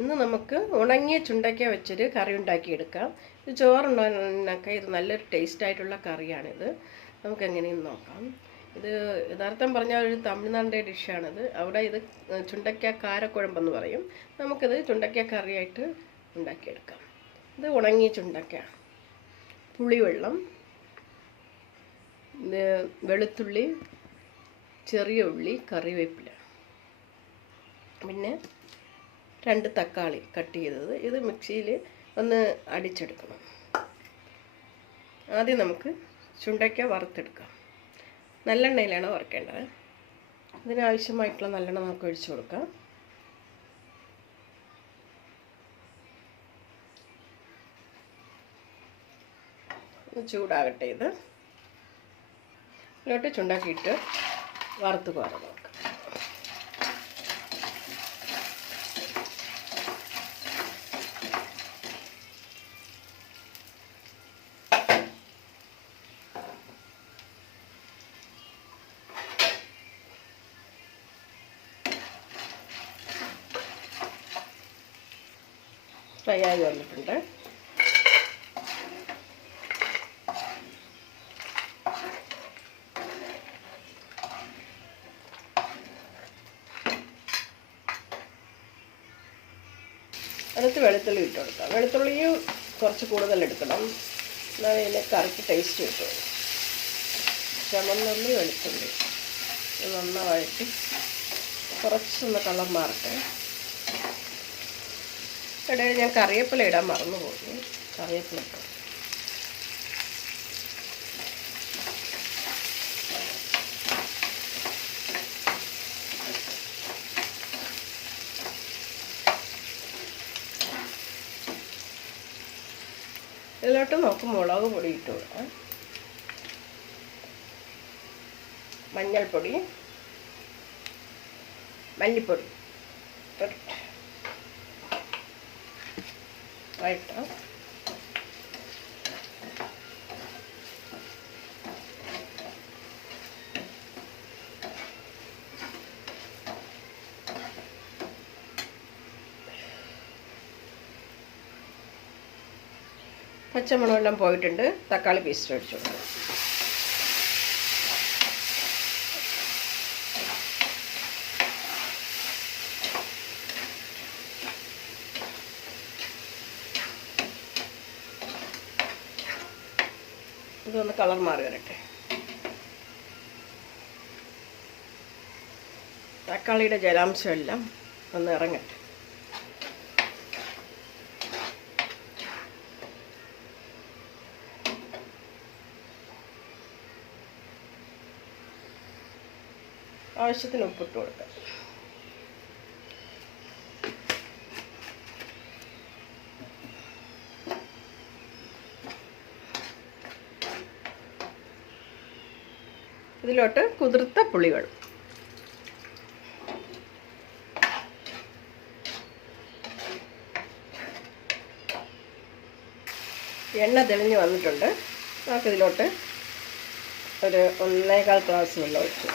ഇന്ന് നമുക്ക് ഉണങ്ങിയ ചുണ്ടയ്ക്ക വെച്ചൊരു കറി ഉണ്ടാക്കിയെടുക്കാം. ഇത് ചോറുണ്ണാനൊക്കെ ഇത് നല്ലൊരു ടേസ്റ്റായിട്ടുള്ള കറിയാണിത്. നമുക്ക് എങ്ങനെയെന്ന് നോക്കാം. ഇത് യഥാർത്ഥം പറഞ്ഞാൽ ഒരു തമിഴ്നാടിൻ്റെ ഡിഷാണിത്. അവിടെ ഇത് ചുണ്ടയ്ക്ക കാരക്കുഴമ്പെന്ന് പറയും. നമുക്കിത് ചുണ്ടയ്ക്ക കറിയായിട്ട് ഉണ്ടാക്കിയെടുക്കാം. ഇത് ഉണങ്ങിയ ചുണ്ടയ്ക്ക, പുളിവെള്ളം, വെളുത്തുള്ളി, ചെറിയ ഉള്ളി, കറിവേപ്പില, പിന്നെ 2 തക്കാളി കട്ട് ചെയ്തത്. ഇത് മിക്സിയിൽ ഒന്ന് അടിച്ചെടുക്കണം. ആദ്യം നമുക്ക് ചുണ്ടയ്ക്ക വറുത്തെടുക്കാം. നല്ലെണ്ണയിലാണ് വറുക്കേണ്ടത്. ഇതിനാവശ്യമായിട്ടുള്ള നല്ലെണ്ണ നമുക്ക് ഒഴിച്ചു കൊടുക്കാം. ചൂടാകട്ടെ. ഇതിലോട്ട് ചുണ്ടാക്കിയിട്ട് വറുത്ത് കോരാം. ഫ്രൈ ആയി വന്നിട്ടുണ്ട്. അതിനകത്ത് വെളുത്തുള്ളി ഇട്ട് കൊടുക്കാം. വെളുത്തുള്ളിയും കുറച്ച് കൂടുതൽ എടുക്കണം, എന്നാൽ ഇതിന് കറിക്ക് ടേസ്റ്റ് കിട്ടും. ചുമന്നുള്ളി, വെളുത്തുള്ളി നന്നായിട്ട് കുറച്ചൊന്ന് കളർ മാറട്ടെ. ഇടയിൽ ഞാൻ കറിവേപ്പില ഇടാൻ മറന്നു പോകുന്നു. കറിവേപ്പില ഇട്ടു. ഇതിലോട്ട് നമുക്ക് മുളക് പൊടി ഇട്ട് കൊടുക്കാം. മഞ്ഞൾപ്പൊടി, മല്ലിപ്പൊടി വഴറ്റാം. പച്ചമുളകെല്ലാം പോയിട്ടുണ്ട്. തക്കാളി പേസ്റ്റ് ഒഴിച്ചു കൊടുക്കാം. ഇതൊന്ന് കളർ മാറി വരട്ടെ. തക്കാളിയുടെ ജലാംശം എല്ലാം ഒന്ന് ഇറങ്ങട്ടെ. ആവശ്യത്തിന് ഉപ്പിട്ട് കൊടുക്കാം. ഇതിലോട്ട് കുതിർത്ത പുളിവെള്ളം, എണ്ണ തെളിഞ്ഞ് വന്നിട്ടുണ്ട്. നമുക്കിതിലോട്ട് ഒരു 1.25 ഗ്ലാസ് വെള്ളം ഒഴിച്ചു.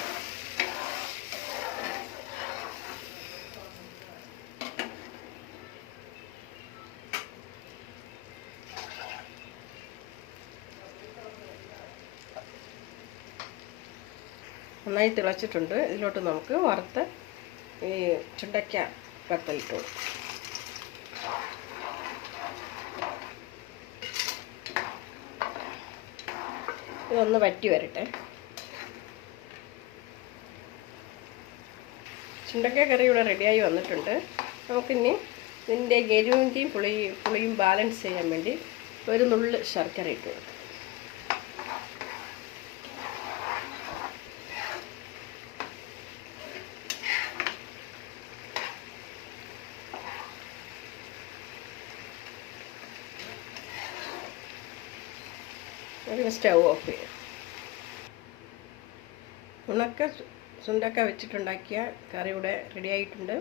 നന്നായി തിളച്ചിട്ടുണ്ട്. ഇതിലോട്ട് നമുക്ക് വറുത്ത ഈ ചുണ്ടയ്ക്ക വറുത്തലിട്ട് കൊടുക്കും. ഇതൊന്ന് വറ്റി വരട്ടെ. ചുണ്ടയ്ക്ക കറി ഇവിടെ റെഡിയായി വന്നിട്ടുണ്ട്. നമുക്കിനി ഇതിൻ്റെ എരിവിൻ്റെയും പുളിയും ബാലൻസ് ചെയ്യാൻ വേണ്ടി ഒരു നുള്ള് ശർക്കര ഇട്ട് കൊടുക്കും. അതിന് സ്റ്റൗ ഓഫ് ചെയ്യാം. ഉണക്ക ചുണ്ടക്ക വെച്ചിട്ടുണ്ടാക്കിയ കറി ഇവിടെ റെഡി ആയിട്ടുണ്ട്.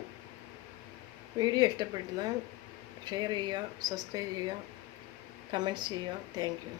വീഡിയോ ഇഷ്ടപ്പെടുന്നാൽ ഷെയർ ചെയ്യുക, സബ്സ്ക്രൈബ് ചെയ്യുക, കമൻറ്റ്സ് ചെയ്യുക. Thank you.